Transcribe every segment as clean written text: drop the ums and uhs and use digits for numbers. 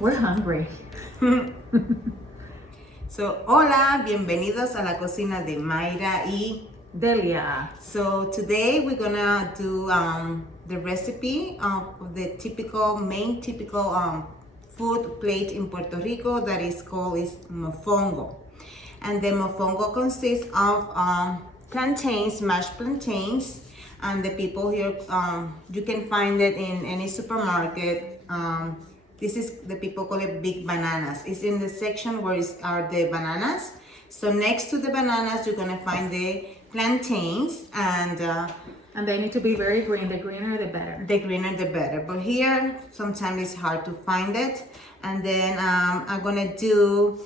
We're hungry. So, hola, bienvenidos a la cocina de Mayra y Delia. So today we're gonna do the recipe of the main typical food plate in Puerto Rico that is mofongo. And the mofongo consists of plantains, mashed plantains, and the people here, you can find it in any supermarket. This is, the people call it big bananas. It's in the section where are the bananas. So next to the bananas, you're gonna find the plantains, and they need to be very green. The greener the better. The greener the better. But here, sometimes it's hard to find it. And then I'm gonna do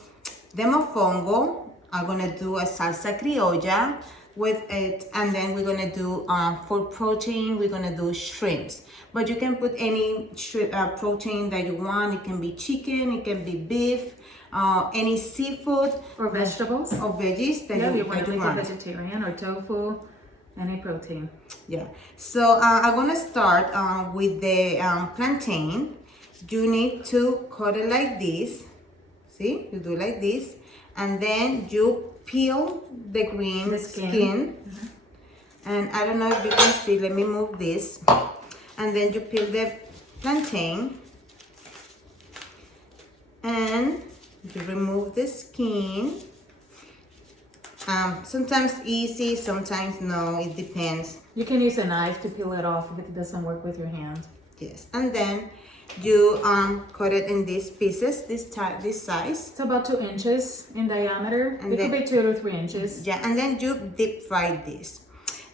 the mofongo. I'm gonna do a salsa criolla with it, and then we're gonna do for protein, we're gonna do shrimps. But you can put any protein that you want. It can be chicken, it can be beef, any seafood or vegetables or veggies that you want. Vegetarian or tofu, any protein. Yeah. So I'm gonna start with the plantain. You need to cut it like this. See, you do like this, and then you peel the skin. Mm-hmm. And I don't know if you can see. Let me move this. And then you peel the plantain, and you remove the skin. Sometimes easy, sometimes no, it depends. You can use a knife to peel it off if it doesn't work with your hand. Yes, and then you cut it in these pieces, this size. It's about 2 inches in diameter. And it could be 2 to 3 inches. Yeah, and then you deep fry this.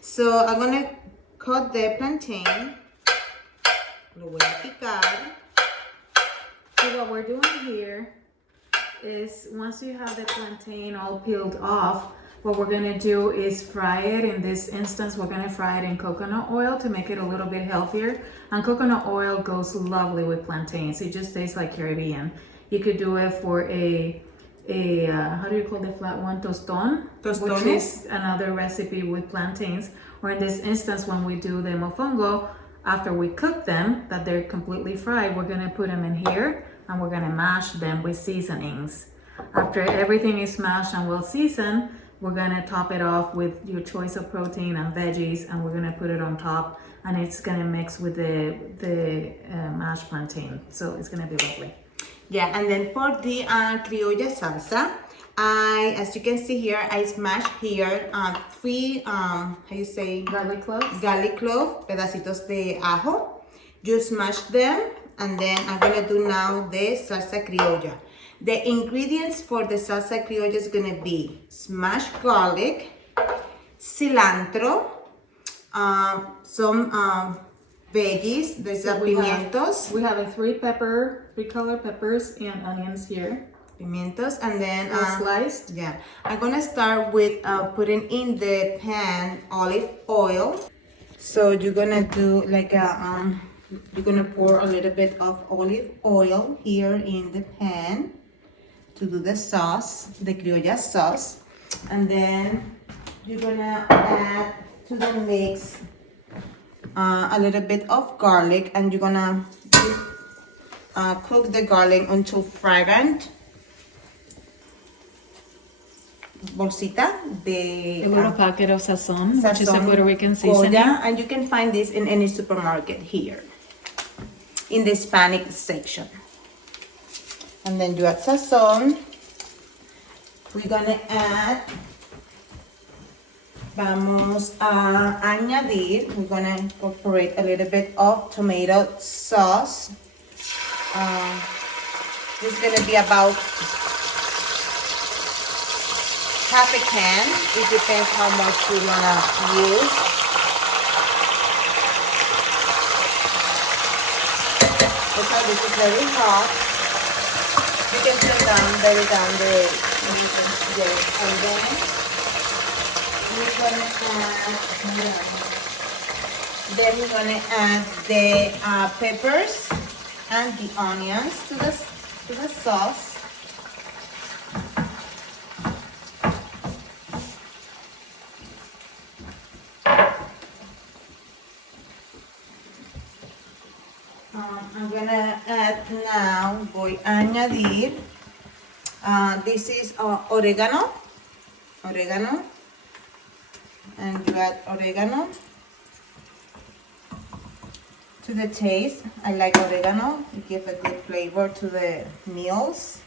So I'm gonna cut the plantain. Lo voy a picar. So what we're doing here is, once you have the plantain all peeled off, what we're gonna do is fry it. In this instance, we're gonna fry it in coconut oil to make it a little bit healthier. And coconut oil goes lovely with plantains. It just tastes like Caribbean. You could do it for a how do you call the flat one? Toston, which is another recipe with plantains. Or in this instance, when we do the mofongo, after we cook them, that they're completely fried, we're gonna put them in here and we're gonna mash them with seasonings. After everything is mashed and well seasoned, we're gonna top it off with your choice of protein and veggies, and we're gonna put it on top, and it's gonna mix with the mashed plantain. So it's gonna be lovely. Yeah, and then for the criolla salsa, as you can see here, I smashed here 3, how you say? Garlic cloves. Garlic clove, pedacitos de ajo. You smash them, and then I'm gonna do now the salsa criolla. The ingredients for the salsa criolla is gonna be smashed garlic, cilantro, some veggies. There's pimientos. We have 3 color peppers and onions here. Pimientos, and then sliced. Yeah, I'm gonna start with putting in the pan olive oil. So you're gonna do like you're gonna pour a little bit of olive oil here in the pan to do the sauce, the criolla sauce, and then you're gonna add to the mix a little bit of garlic, and you're gonna cook the garlic until fragrant. Bolsita de a little packet of sazon, which is a Puerto Rican seasoning. Goya, and you can find this in any supermarket here in the Hispanic section. And then you add sazon. We're gonna add, vamos a añadir, we're gonna incorporate a little bit of tomato sauce. This is gonna be about half a can. It depends how much you wanna use. Because this is very hot, you can turn down the and then we're gonna add the peppers and the onions to the sauce. I'm gonna add now, voy a añadir, this is oregano, and you add oregano to the taste. I like oregano, it gives a good flavor to the meals,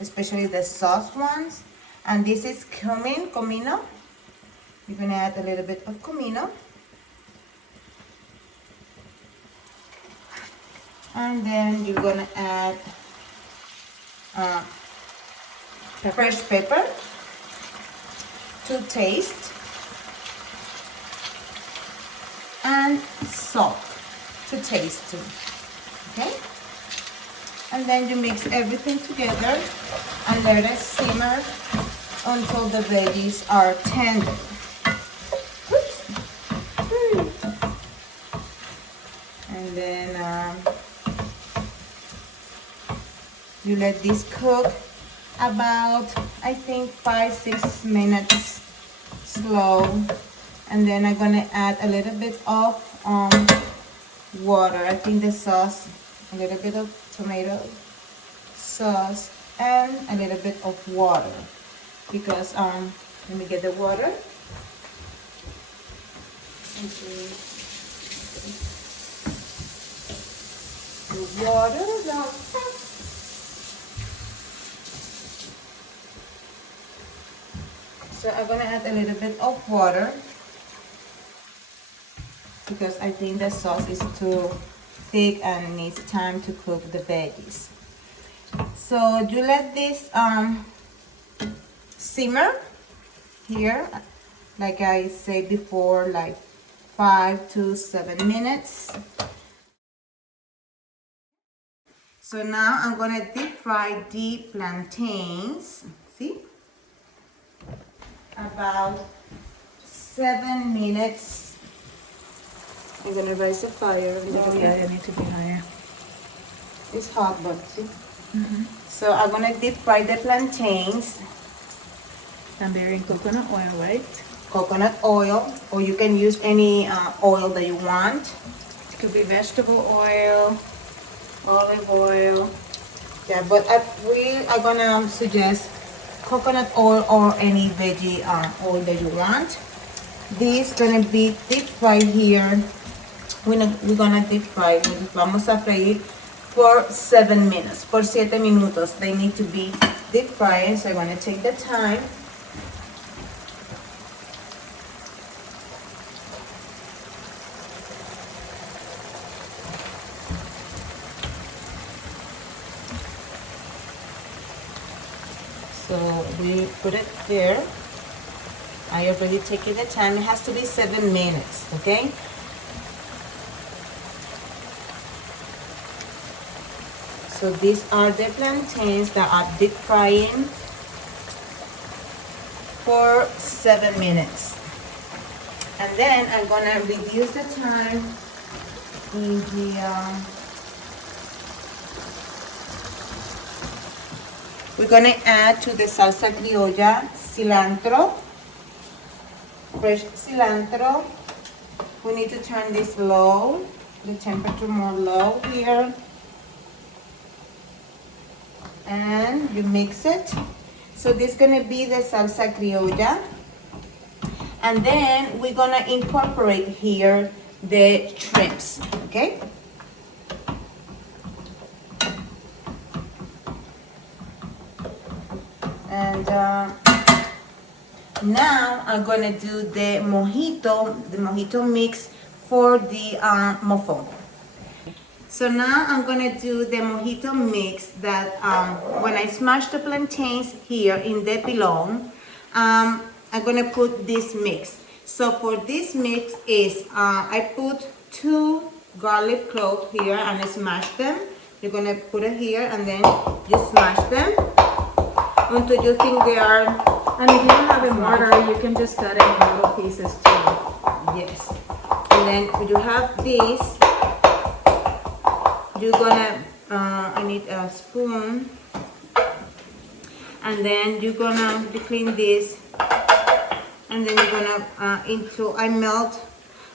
especially the sauce ones. And this is comino. You're gonna add a little bit of comino. And then you're gonna add fresh pepper to taste, and salt to taste too, okay? And then you mix everything together and let it simmer until the veggies are tender. Oops. And then you let this cook about, I think, 5-6 minutes slow. And then I'm gonna add a little bit of water. I think the sauce, a little bit of tomato sauce and a little bit of water, because let me get the water. The water down. So I'm gonna add a little bit of water because I think the sauce is too thick and needs time to cook the veggies. So you let this simmer here, like I said before, like 5 to 7 minutes. So now I'm gonna deep fry the plantains. See? About 7 minutes. I'm gonna raise the fire a little bit. Yeah, it needs to be higher. It's hot, but see? So I'm gonna deep fry the plantains. And they're in coconut oil, right? Coconut oil, or you can use any oil that you want. It could be vegetable oil, olive oil. Yeah, but we are gonna suggest coconut oil or any veggie oil that you want. This gonna be deep fried here. We're gonna deep fry. Vamos a freír for 7 minutes. Por 7 minutos. They need to be deep fried. So I'm gonna take the time. So we put it there. I already taken the time. It has to be 7 minutes, okay? So these are the plantains that are deep frying for 7 minutes. And then I'm gonna reduce the time in the we're gonna add to the salsa criolla cilantro, fresh cilantro. We need to turn this low, the temperature more low here. And you mix it. So this is gonna be the salsa criolla. And then we're gonna incorporate here the shrimps, okay? And now I'm gonna do the mojito mix for the mofongo. So now I'm gonna do the mojito mix that when I smash the plantains here in the pilon, I'm gonna put this mix. So for this mix is, I put 2 garlic cloves here and I smash them. You're gonna put it here and then you smash them until you think they are. And if you don't have a mortar, you can just cut it in little pieces too. Yes. And then you have this. You're gonna, I need a spoon. And then you're gonna clean this. And then you're gonna, I melt.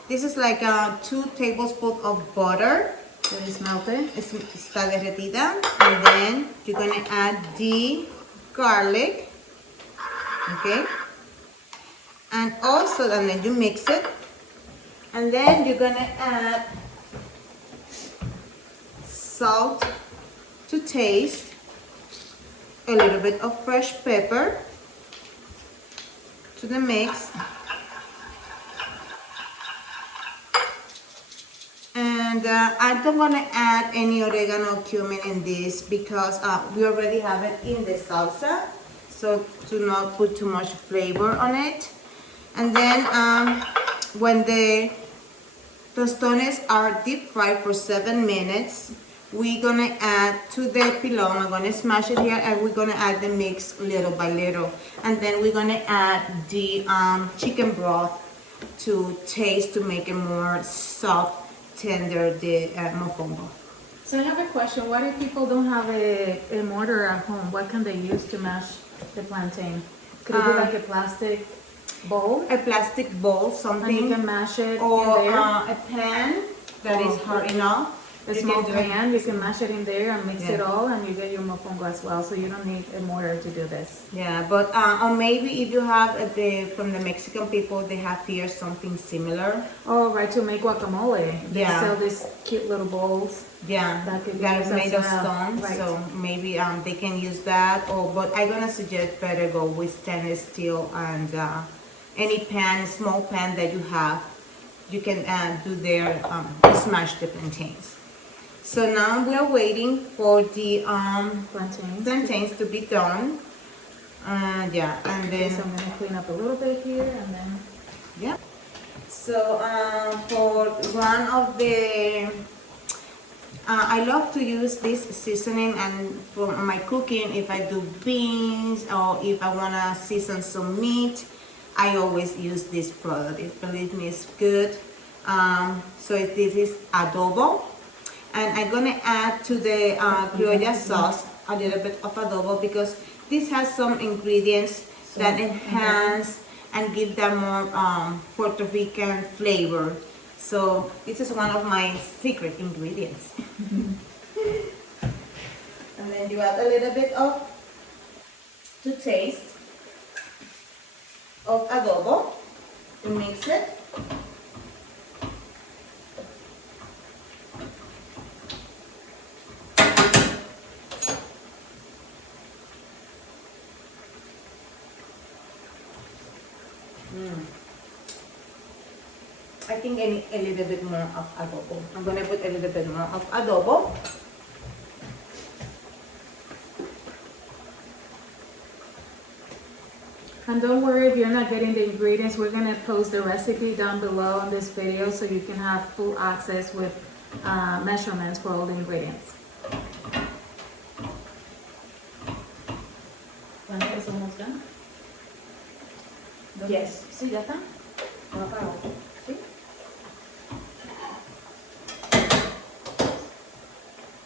This is like 2 tablespoons of butter. Let it melted. Está derretida. And then you're gonna add the garlic. Okay. And also, and then you mix it. And then you're gonna add salt to taste, a little bit of fresh pepper to the mix. And I don't want to add any oregano or cumin in this because we already have it in the salsa, so to not put too much flavor on it. And then when the tostones are deep fried for 7 minutes, we're gonna add to the pilon. I'm gonna smash it here, and we're gonna add the mix little by little. And then we're gonna add the chicken broth to taste, to make it more soft, tender, the mofongo. So I have a question. What if people don't have a mortar at home? What can they use to mash the plantain? Could it be like a plastic bowl? A plastic bowl, something. And you can mash it or in there? a pan that is hard enough. A small pan, you can mash it in there and mix it all, and you get your mofongo as well. So you don't need a mortar to do this. Yeah, but or maybe if you have from the Mexican people, they have here something similar. Oh, right, to make guacamole. They sell these cute little bowls. Yeah, that is made of stone. Right. So maybe they can use that. Or but I'm gonna suggest better go with stainless steel, and any pan, small pan that you have, you can do there, smash the plantains. So now we are waiting for the plantains to be done. Yeah, and then so I'm gonna clean up a little bit here, and then yeah. So for one of the, I love to use this seasoning, and for my cooking, if I do beans or if I wanna season some meat, I always use this product. Believe me, it's good. So this is adobo. And I'm gonna add to the CRIOLLA sauce a little bit of adobo because this has some ingredients that enhance and give them more Puerto Rican flavor. So this is one of my secret ingredients. And then you add a little bit of, to taste, of adobo to mix it. I think I need a little bit more of adobo. I'm gonna put a little bit more of adobo. And don't worry if you're not getting the ingredients. We're gonna post the recipe down below on this video so you can have full access with measurements for all the ingredients. ¿Cuánto es almost done? Yes. Sí, ya está. ¿Sí?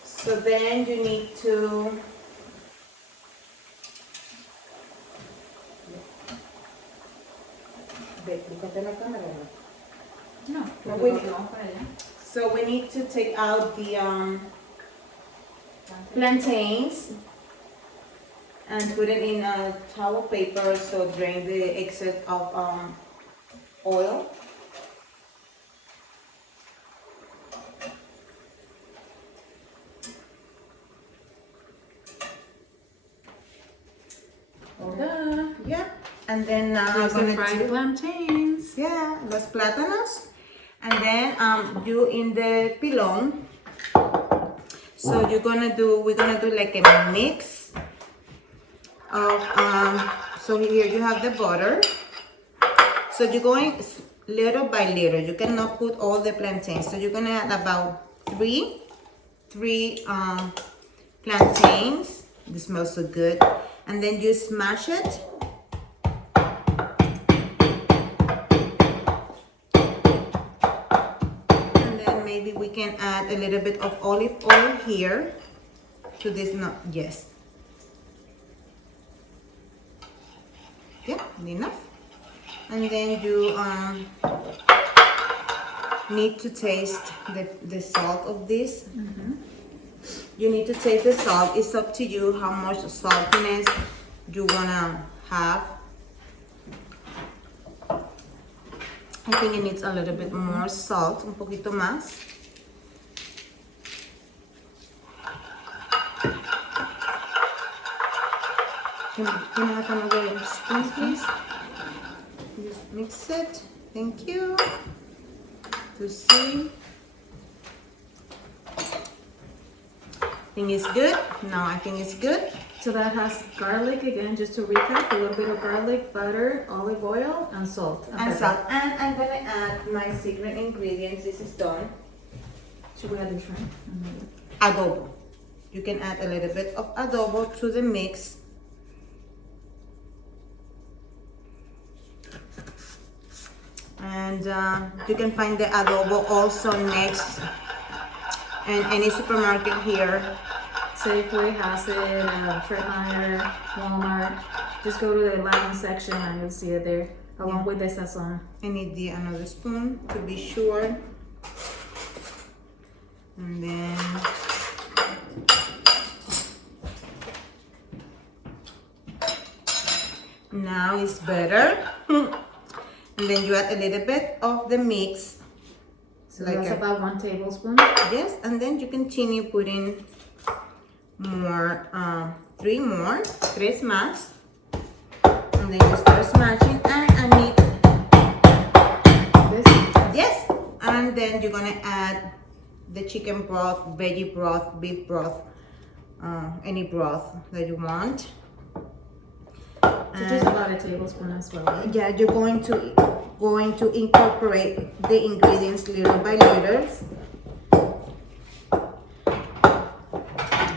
So then you need to No, so we need to take out the plantains and put it in a towel paper, so drain the excess of oil. Yeah, and then I'm gonna fried plantains. Yeah, los plátanos, and then you in the pilon. So we're gonna do like a mix of so here you have the butter. So you're going little by little. You cannot put all the plantains. So you're gonna add about three plantains. This smells so good. And then you smash it. And then maybe we can add a little bit of olive oil here to this. No, yes. Yeah, enough. And then you need to taste the salt of this. You need to taste the salt. It's up to you how much saltiness you wanna have. I think it needs a little bit more salt, un poquito más. Can I have another spoon, please? Just mix it. Thank you. To see. Think it's good? No, I think it's good. So that has garlic again, just to recap, a little bit of garlic, butter, olive oil, and salt. And salt. And I'm gonna add my secret ingredients. This is done. Should we add the shrimp? Adobo. You can add a little bit of adobo to the mix. And you can find the adobo also next in any supermarket here. Safeway has it, Fred Meyer, Walmart. Just go to the Latin section and you'll see it there, along with the sazon. I need another spoon to be sure. And then now it's better. And then you add a little bit of the mix. So like that's about 1 tablespoon. Yes, and then you continue putting more, 3 más. And then you start smashing, and I need This? yes. And then you're gonna add the chicken broth, veggie broth, beef broth, any broth that you want. So just about a tablespoon as well, right? Yeah, you're going to incorporate the ingredients little by little.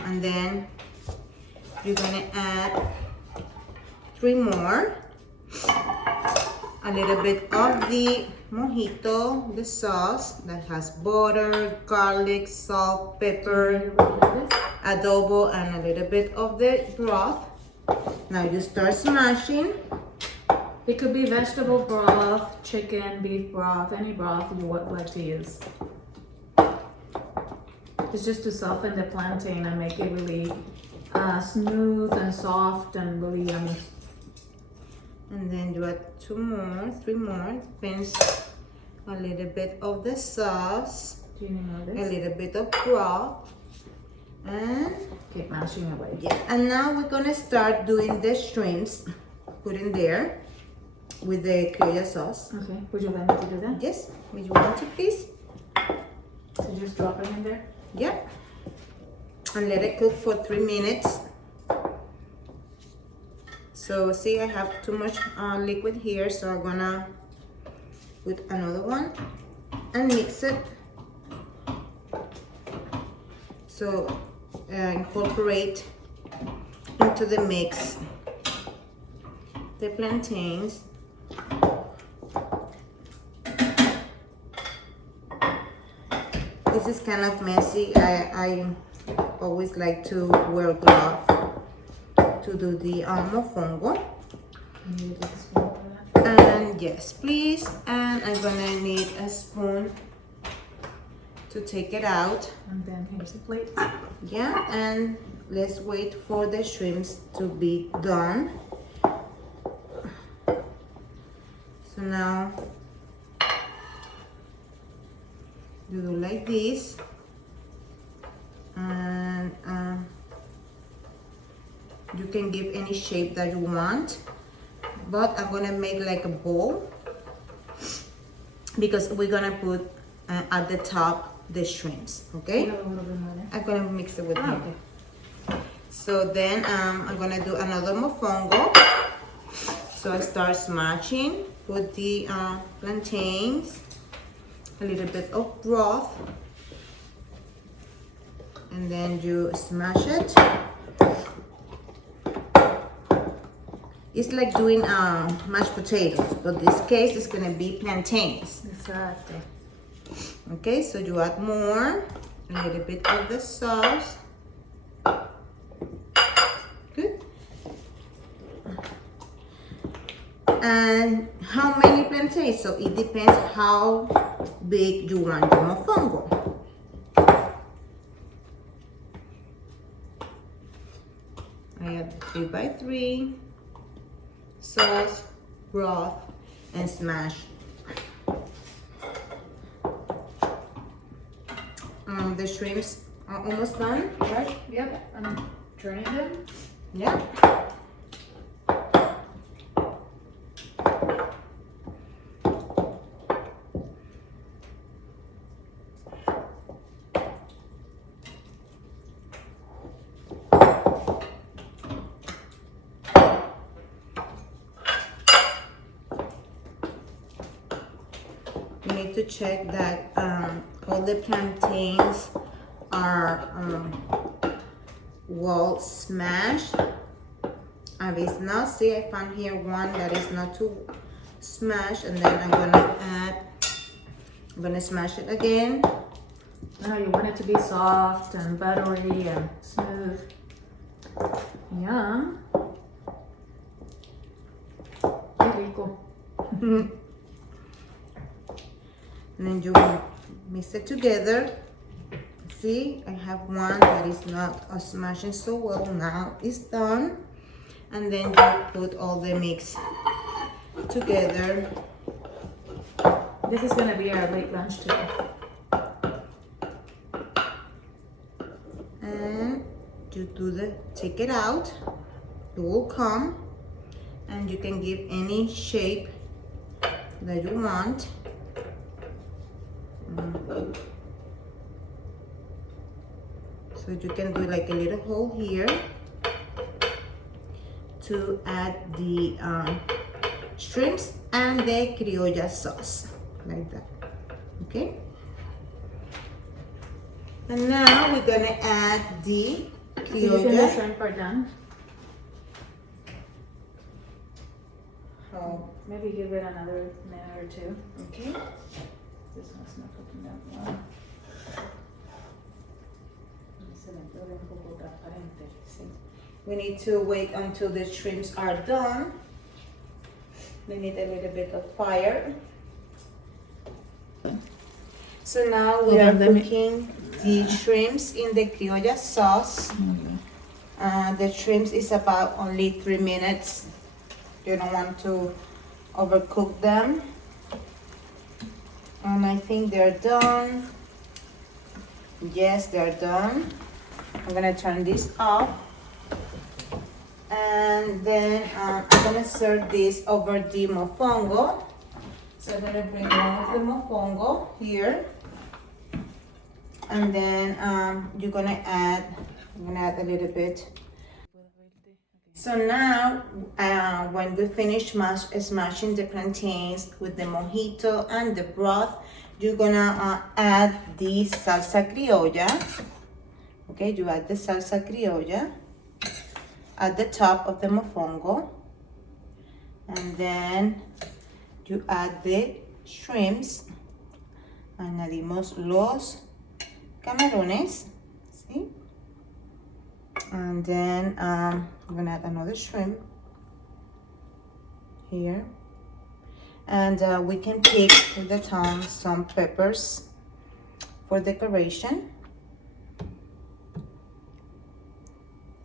And then you're gonna add 3 more. A little bit of the mojito, the sauce that has butter, garlic, salt, pepper, adobo, and a little bit of the broth. Now you start smashing. It could be vegetable broth, chicken, beef broth, any broth you would like to use. It's just to soften the plantain and make it really smooth and soft and really yummy. And then you add 2 more, 3 more. Depends a little bit of the sauce, Do you need more of a this? little bit of broth, and Keep mashing away. yeah. And now we're gonna start doing the shrimps. Put in there with the Criolla sauce. Okay, would you like me to do that? Yes, would you want to please? So just drop it in there? Yeah. And let it cook for 3 minutes. So see, I have too much liquid here, so I'm gonna put another one and mix it. So incorporate into the mix the plantains. This is kind of messy. I always like to wear gloves to do the mofongo. You need to take a spoon for that? And yes, please. And I'm gonna need a spoon to take it out. And then here's a plate. Yeah, and let's wait for the shrimps to be done. So now you do like this, and you can give any shape that you want, but I'm gonna make like a bowl because we're gonna put at the top the shrimps. Okay, You have a little bit more there. I'm gonna mix it with him. Okay. So then I'm gonna do another mofongo. So I start smashing, put the plantains, a little bit of broth, and then you smash it. It's like doing mashed potatoes, but this case it's gonna be plantains. Exactly. Okay, so you add more, a little bit of the sauce. Good. And how many plantains? So it depends how big you want your mofongo. I have 3x3 sauce, broth, and smash. The shrimps are almost done, right? Yep, I'm turning them. Yeah. You need to check that all the plantains are well smashed. If it's not, see, I found here one that is not too smashed, and then I'm gonna smash it again. No, you want it to be soft and buttery and smooth. Yeah. Rico. And then you mix it together. See, I have one that is not smashing so well. Now it's done. And then you put all the mix together. This is gonna be our late lunch today. And you take it out. It will come, and you can give any shape that you want. So you can do like a little hole here to add the shrimps and the criolla sauce, like that. Okay. And now we're gonna add the Do you think the criolla. shrimp are done? Oh, Maybe give it another minute or two. okay. This one's not cooking that well. Se le quedó un poco transparente. We need to wait until the shrimps are done. They need a little bit of fire. So now we are cooking the shrimps in the criolla sauce. The shrimps is about only 3 minutes. You don't want to overcook them. And I think they're done. Yes, they're done. I'm gonna turn this off. And then I'm gonna serve this over the mofongo. So I'm gonna bring one of the mofongo here. And then I'm gonna add a little bit. So now, when we finish smashing the plantains with the mojito and the broth, you're gonna add the salsa criolla. Okay, you add the salsa criolla at the top of the mofongo, and then you add the shrimps. Añadimos los camarones, see? And then I'm gonna add another shrimp here, and we can pick with the tongue some peppers for decoration.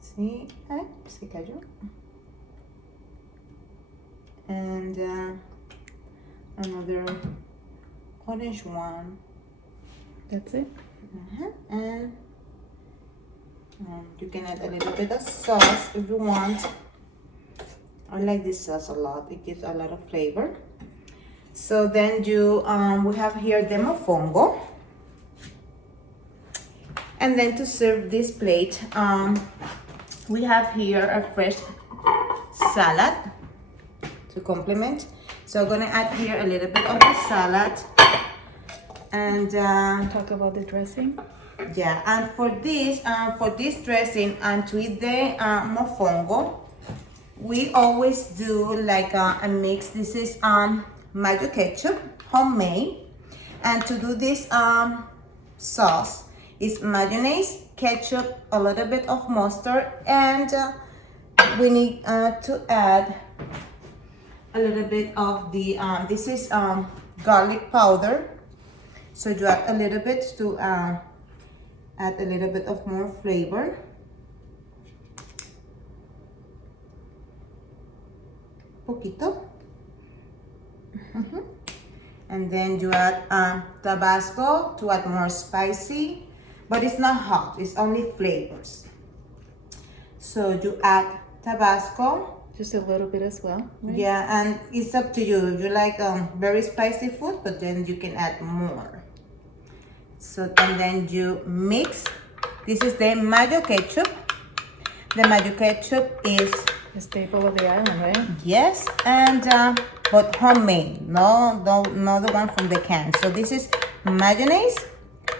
See, se cayó. And another orange one. That's it. And you can add a little bit of sauce if you want. I like this sauce a lot. It gives a lot of flavor. So then we have here the mofongo. And then to serve this plate, we have here a fresh salad to complement. So I'm gonna add here a little bit of the salad. And Talk about the dressing. yeah, and for this dressing and to eat the mofongo, we always do like a mix. This is MAYO ketchup, homemade, and to do this sauce is mayonnaise, ketchup, a little bit of mustard, and we need to add a little bit of the, this is garlic powder. So you add a little bit to add a little bit of more flavor. Poquito. And then you add Tabasco to add more spicy, but it's not hot, it's only flavors. So you add Tabasco. Just a little bit as well, right? Yeah, and it's up to you. If you like very spicy food, but then you can add more. So, and then you mix. This is the MAYO ketchup. The MAYO ketchup is The staple of the island, right? yes, and but homemade, no the one from the can. So this is mayonnaise,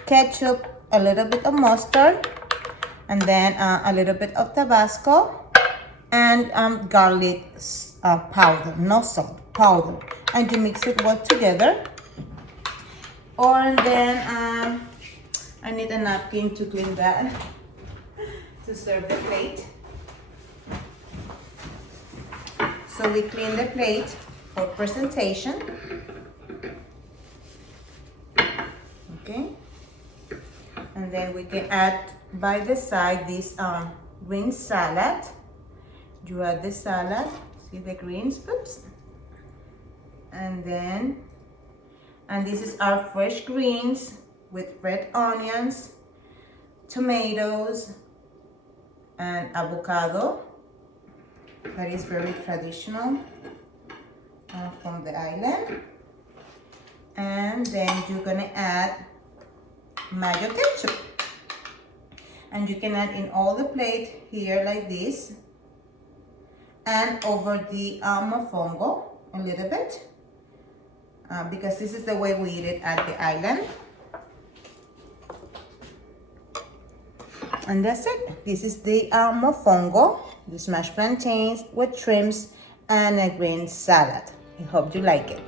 ketchup, a little bit of mustard, and then a little bit of Tabasco, and garlic powder, no salt, powder, and you mix it well together. And then I need a napkin to clean that to serve the plate. So we clean the plate for presentation. Okay. And then we can add by the side this green salad. You add the salad, see the greens, oops. And this is our fresh greens with red onions, tomatoes, and avocado. That is very traditional from the island. And then you're gonna add MAYO ketchup. And you can add in all the plate here like this. And over the mofongo a little bit. Because this is the way we eat it at the island. And that's it. This is the mofongo, the smashed plantains with shrimps and a green salad. I hope you like it.